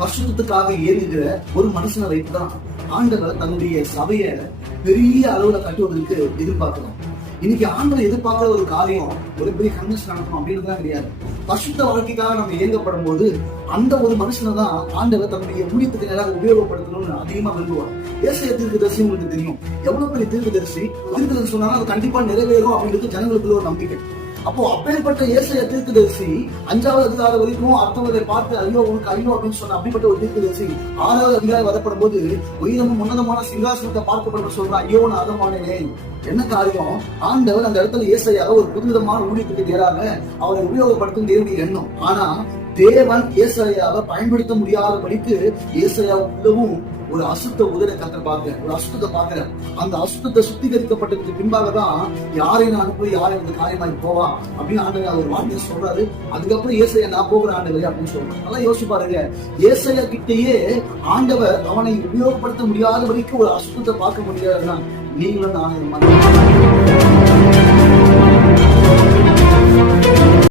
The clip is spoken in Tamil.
பரிசுத்தத்துக்காக ஏங்குகிற ஒரு மனுஷனை வைத்துதான் ஆண்டவர் தன்னுடைய சபையை பெரிய அளவுல கட்டுவதற்கு எதிர்பார்க்கிறோம். இன்னைக்கு ஆண்டவர் எதிர்பார்க்கிற ஒரு காரியம் ஒரு பெரிய கன்வென்ஷன் நடத்தணும் அப்படின்றதுதான் கிடையாது. பரிசுத்த வாழ்க்கைக்காக நம்ம இயங்கப்படும் போது அந்த ஒரு மனுஷனை தான் ஆண்டவர் தன்னுடைய ஊழியத்துக்கு நேராக உபயோகப்படுத்தணும்னு அதிகமா விரும்புவார். ஏசாயா தீர்க்கதரிசி உங்களுக்கு தெரியும், எவ்வளவு பெரிய தீர்க்கதரிசி சொன்னாலும் அது கண்டிப்பா நிறைவேறும் அப்படின்றது ஜனங்களுக்குள்ள ஒரு நம்பிக்கை. அப்போ அப்பேற்பட்ட ஏசாயா தீர்க்கதரிசி 5வது அதிகாரம் வரைக்கும் அர்த்தவதை பார்த்து ஐயோ உனக்கு ஐயோ அப்படின்னு சொன்ன அப்படிப்பட்ட ஒரு தீர்க்கதரிசி 6வது அதிகாரம் வரப்படும் போது உயரமும் உன்னதமான சிங்காசனத்தை பார்க்கப்படும் சொல்றான், ஐயோ நான் அதமானேன். என்ன காரியம்? ஆண்டவர் அந்த இடத்துல ஏசாயாவை ஒரு புதுவிதமான ஊழியத்துக்கு நேராக அவரை உபயோகப்படுத்தும் தேவனுடைய எண்ணம். ஆனா தேவன் ஏசாயாவை பயன்படுத்த முடியாதபடிக்கு ஏசாயா உள்ளவும் ஒரு அசுத்த உதரை கத்த பாக்குற, ஒரு அசுத்தத்தை பாக்குற. அந்த அசுத்தத்தை சுத்திகரிக்கப்பட்டதுக்கு பின்பாக தான் யாரை நான் அனுப்பி யாரை இந்த காரியமாய் போவா அப்படின்னு ஆண்டவர் ஒரு வார்த்தையை சொல்றாரு. அதுக்கப்புறம் ஏசாயா நான் போகிற ஆண்டவர் அப்படின்னு சொல்றாரு. நல்லா யோசிச்சு பாருங்க, ஏசாயா கிட்டேயே ஆண்டவர் அவனை உபயோகப்படுத்த முடியாதபடிக்கு ஒரு அசுத்தத்தை பார்க்க முடியாதுதான் நீங்களும் நானும்.